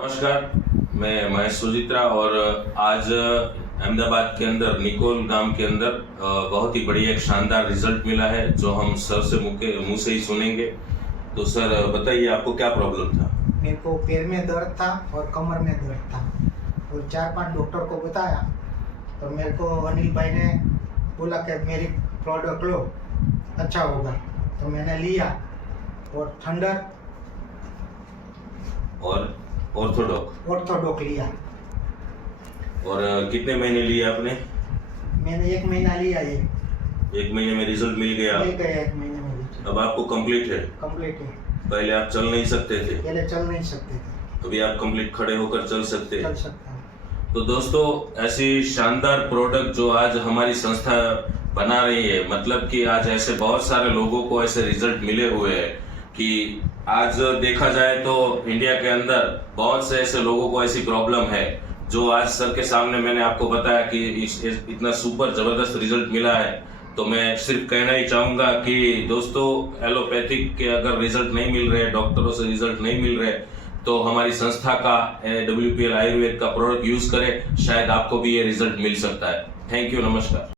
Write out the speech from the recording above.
नमस्कार, मैं महेश सुजित्रा और आज अहमदाबाद के अंदर निकोल गांव के अंदर बहुत ही बढ़िया एक शानदार रिजल्ट मिला है जो हम सर से मुंह से ही सुनेंगे। तो सर बताइए आपको क्या प्रॉब्लम था? मेरे को पैर में दर्द था और कमर में दर्द था और 4-5 डॉक्टर को बताया तो मेरे को अनिल भाई ने बोला कि मेरी प्रोडक्ट लो, अच्छा होगा। तो मैंने लिया और थंडर और ऑर्थोडॉक लिया। और कितने महीने लिए आपने? मैंने 1 महीना लिया। ये 1 महीने में रिजल्ट मिल गया? मिल गया 1 महीने में। अब आपको कंप्लीट है? कंप्लीट है। पहले आप चल नहीं सकते थे? पहले चल नहीं सकते थे, अभी आप कंप्लीट खड़े होकर चल सकते हैं। चल सकता हूँ। तो दोस्तों, ऐसी शानदार प्रोडक्ट जो आज हमारी संस्था बना रही है, मतलब कि आज ऐसे बहुत सारे लोगों को ऐसे रिजल्ट मिले हुए हैं कि आज देखा जाए तो इंडिया के अंदर बहुत से ऐसे लोगों को ऐसी प्रॉब्लम है जो आज सर के सामने मैंने आपको बताया कि इतना सुपर जबरदस्त रिजल्ट मिला है। तो मैं सिर्फ कहना ही चाहूंगा कि दोस्तों, एलोपैथिक के अगर रिजल्ट नहीं मिल रहे, डॉक्टरों से रिजल्ट नहीं मिल रहे, तो हमारी संस्था का WPL आयुर्वेद का प्रोडक्ट यूज करें, शायद आपको भी ये रिजल्ट मिल सकता है। थैंक यू, नमस्कार।